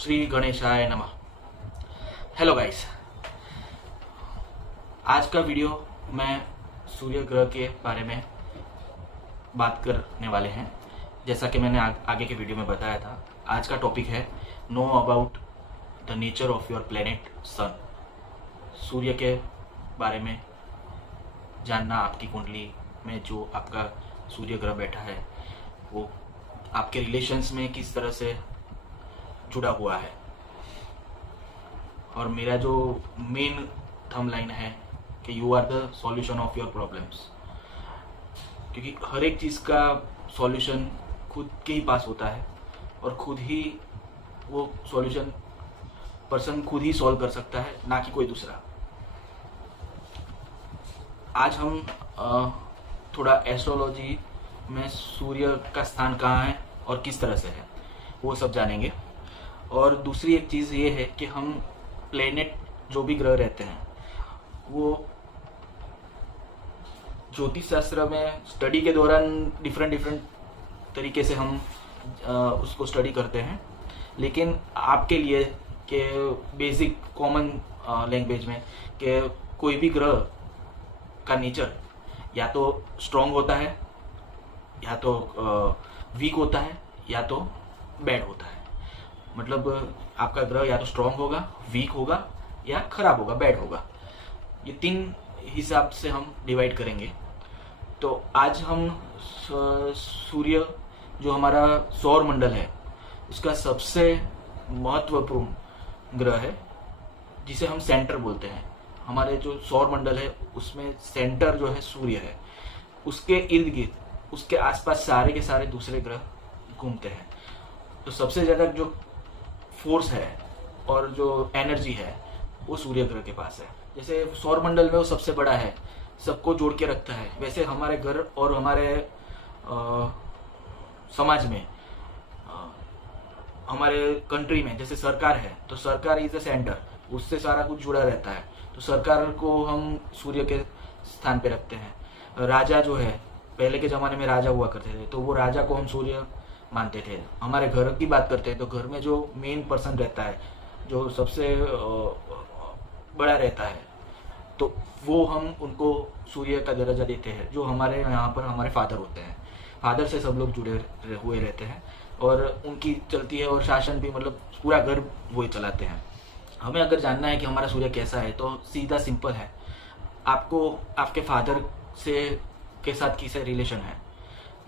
श्री गणेशाय नमः। Hello guys, आज का वीडियो मैं सूर्य ग्रह के बारे में बात करने वाले हैं। जैसा कि मैंने आगे के वीडियो में बताया था, आज का टॉपिक है know about the nature of your planet sun. सूर्य के बारे में जानना, आपकी कुंडली में जो आपका सूर्य ग्रह बैठा है वो आपके रिलेशंस में किस तरह से जुड़ा हुआ है। और मेरा जो मेन थंब लाइन है कि you are the solution of your problems, क्योंकि हर एक चीज़ का सॉल्यूशन खुद के ही पास होता है और खुद ही वो सॉल्यूशन पर्सन खुद ही सॉल्व कर सकता है, ना कि कोई दूसरा। आज हम थोड़ा एस्ट्रोलॉजी में सूर्य का स्थान कहाँ है और किस तरह से है वो सब जानेंगे। और दूसरी एक चीज़ ये है कि हम प्लेनेट जो भी ग्रह रहते हैं वो ज्योतिष शास्त्र में स्टडी के दौरान डिफरेंट तरीके से हम उसको स्टडी करते हैं, लेकिन आपके लिए कि बेसिक कॉमन लैंग्वेज में कि कोई भी ग्रह का नेचर या तो स्ट्रॉन्ग होता है, या तो वीक होता है, या तो बैड होता है। मतलब आपका ग्रह या तो स्ट्रॉन्ग होगा, वीक होगा, या खराब होगा, बैड होगा। ये तीन हिसाब से हम डिवाइड करेंगे। तो आज हम सूर्य जो हमारा सौर मंडल है उसका सबसे महत्वपूर्ण ग्रह है, जिसे हम सेंटर बोलते हैं। हमारे जो सौर मंडल है उसमें सेंटर जो है सूर्य है, उसके इर्द गिर्द उसके आसपास सारे के सारे दूसरे ग्रह घूमते हैं। तो सबसे ज़्यादा जो फोर्स है और जो एनर्जी है वो सूर्य ग्रह के पास है। जैसे सौर मंडल में वो सबसे बड़ा है, सबको जोड़ के रखता है, वैसे हमारे घर और हमारे समाज में, हमारे कंट्री में जैसे सरकार है तो सरकार इज अ सेंटर, उससे सारा कुछ जुड़ा रहता है। तो सरकार को हम सूर्य के स्थान पे रखते हैं। राजा जो है, पहले के ज़माने में राजा हुआ करते थे तो वो राजा को हम सूर्य मानते थे। हमारे घर की बात करते हैं तो घर में जो मेन पर्सन रहता है, जो सबसे बड़ा रहता है, तो वो हम उनको सूर्य का दर्जा देते हैं। जो हमारे यहाँ पर हमारे फादर होते हैं, फादर से सब लोग जुड़े हुए रहते हैं और उनकी चलती है, और शासन भी मतलब पूरा घर वही चलाते हैं। हमें अगर जानना है कि हमारा सूर्य कैसा है तो सीधा सिंपल है, आपको आपके फादर से के साथ किसी रिलेशन है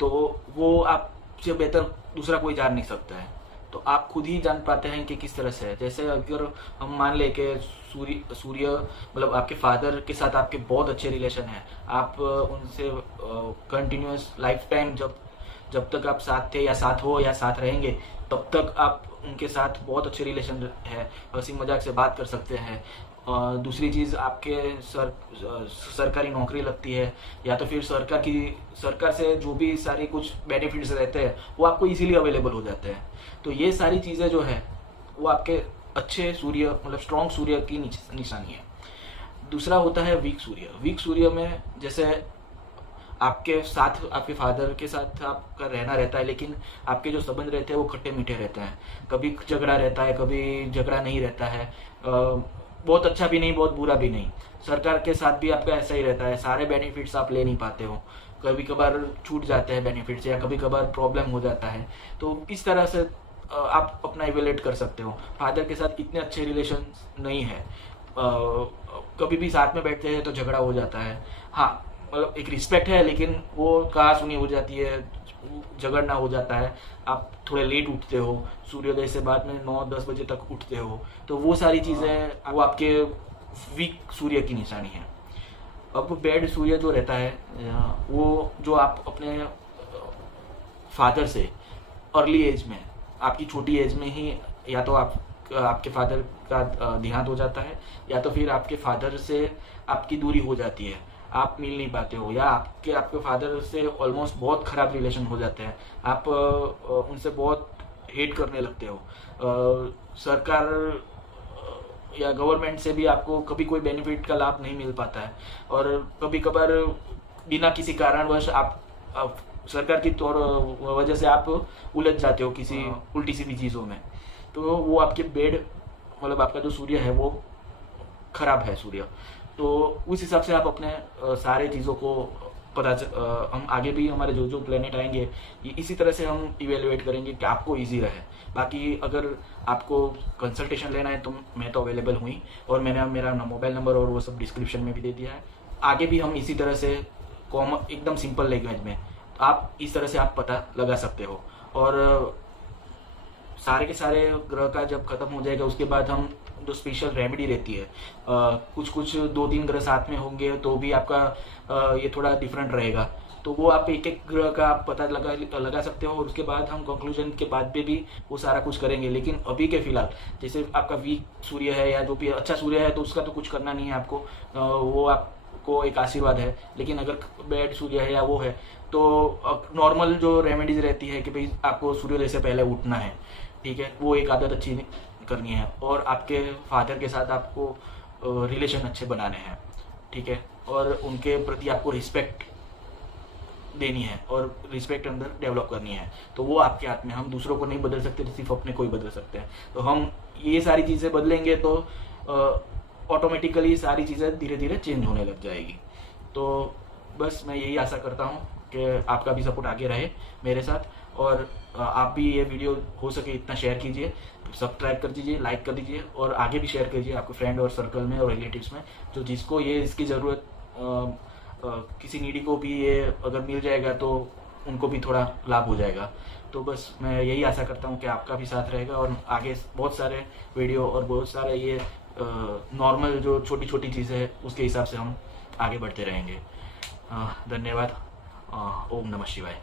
तो वो आपसे बेहतर दूसरा कोई जान नहीं सकता है। तो आप खुद ही जान पाते हैं कि किस तरह से है। जैसे अगर हम मान ले कि सूर्य मतलब आपके फादर के साथ आपके बहुत अच्छे रिलेशन है, आप उनसे कंटिन्यूस लाइफ टाइम जब तक आप साथ थे या साथ हो या साथ रहेंगे तब तक आप उनके साथ बहुत अच्छे रिलेशन है, हंसी मजाक से बात कर सकते हैं। दूसरी चीज़, आपके सरकारी नौकरी लगती है या तो फिर सरकार से जो भी सारी कुछ बेनिफिट्स रहते हैं वो आपको इजीली अवेलेबल हो जाते हैं। तो ये सारी चीज़ें जो है वो आपके अच्छे सूर्य मतलब स्ट्रॉन्ग सूर्य की निशानी है। दूसरा होता है वीक सूर्य। वीक सूर्य में जैसे आपके साथ आपके फादर के साथ आपका रहना रहता है, लेकिन आपके जो संबंध रहते हैं वो खट्टे मीठे रहते हैं। कभी झगड़ा रहता है, कभी झगड़ा नहीं रहता है, बहुत अच्छा भी नहीं, बहुत बुरा भी नहीं। सरकार के साथ भी आपका ऐसा ही रहता है, सारे बेनिफिट्स आप ले नहीं पाते हो, कभी कभार छूट जाते हैं बेनिफिट्स, या कभी कभार प्रॉब्लम हो जाता है। तो इस तरह से आप अपना इवेल्युएट कर सकते हो। फादर के साथ इतने अच्छे रिलेशन नहीं है, कभी भी साथ में बैठते हैं तो झगड़ा हो जाता है। हाँ, मतलब एक रिस्पेक्ट है, लेकिन वो कहा सुनी हो जाती है, झगड़ना हो जाता है। आप थोड़े लेट उठते हो, सूर्योदय से बाद में 9-10 बजे तक उठते हो, तो वो सारी चीज़ें वो आपके वीक सूर्य की निशानी है। अब बैड सूर्य जो रहता है वो जो आप अपने फादर से अर्ली एज में, आपकी छोटी एज में ही या तो आपके फादर का देहांत हो जाता है, या तो फिर आपके फादर से आपकी दूरी हो जाती है, आप मिल नहीं पाते हो, या आपके फादर से ऑलमोस्ट बहुत ख़राब रिलेशन हो जाते हैं, आप उनसे बहुत हेट करने लगते हो। सरकार या गवर्नमेंट से भी आपको कभी कोई बेनिफिट का लाभ नहीं मिल पाता है, और कभी कभार बिना किसी कारणवश आप सरकार की तौर वजह से आप उलझ जाते हो किसी उल्टी सीधी चीज़ों में। तो वो आपके बेड मतलब आपका जो सूर्य है वो खराब है सूर्य, तो उस हिसाब से आप अपने सारे चीज़ों को हम आगे भी हमारे जो जो प्लेनेट आएंगे ये इसी तरह से हम इवेलुएट करेंगे कि आपको इजी रहे। बाकी अगर आपको कंसल्टेशन लेना है तो मैं तो अवेलेबल हुई, और मैंने मेरा मोबाइल नंबर और वो सब डिस्क्रिप्शन में भी दे दिया है। आगे भी हम इसी तरह से कॉमन एकदम सिंपल लैंग्वेज में आप इस तरह से आप पता लगा सकते हो। और सारे के सारे ग्रह का जब खत्म हो जाएगा उसके बाद हम जो स्पेशल रेमेडी रहती है, कुछ कुछ 2-3 ग्रह साथ में होंगे तो भी आपका ये थोड़ा डिफरेंट रहेगा, तो वो आप एक एक ग्रह का आप पता लगा सकते हो। और उसके बाद हम कंक्लूजन के बाद में भी वो सारा कुछ करेंगे। लेकिन अभी के फिलहाल जैसे आपका वीक सूर्य है या जो भी अच्छा सूर्य है तो उसका तो कुछ करना नहीं है आपको, वो आपको एक आशीर्वाद है। लेकिन अगर बैड सूर्य है या वो है तो नॉर्मल जो रेमेडीज रहती है कि भाई आपको सूर्योदय से पहले उठना है, ठीक है, वो एक आदत अच्छी करनी है। और आपके फादर के साथ आपको रिलेशन अच्छे बनाने हैं, ठीक है, और उनके प्रति आपको रिस्पेक्ट देनी है और रिस्पेक्ट अंदर डेवलप करनी है। तो वो आपके हाथ में, हम दूसरों को नहीं बदल सकते, सिर्फ अपने को ही बदल सकते हैं। तो हम ये सारी चीज़ें बदलेंगे तो ऑटोमेटिकली सारी चीज़ें धीरे धीरे चेंज होने लग जाएगी। तो बस मैं यही आशा करता हूँ कि आपका भी सपोर्ट आगे रहे मेरे साथ, और आप भी ये वीडियो हो सके इतना शेयर कीजिए, सब्सक्राइब कर दीजिए, लाइक कर दीजिए, और आगे भी शेयर कीजिए आपके फ्रेंड और सर्कल में और रिलेटिव्स में, जो जिसको ये इसकी ज़रूरत, किसी नीडी को भी ये अगर मिल जाएगा तो उनको भी थोड़ा लाभ हो जाएगा। तो बस मैं यही आशा करता हूँ कि आपका भी साथ रहेगा, और आगे बहुत सारे वीडियो और बहुत सारे ये नॉर्मल जो छोटी छोटी चीज़ें हैं उसके हिसाब से हम आगे बढ़ते रहेंगे। धन्यवाद। ओम नमः शिवाय।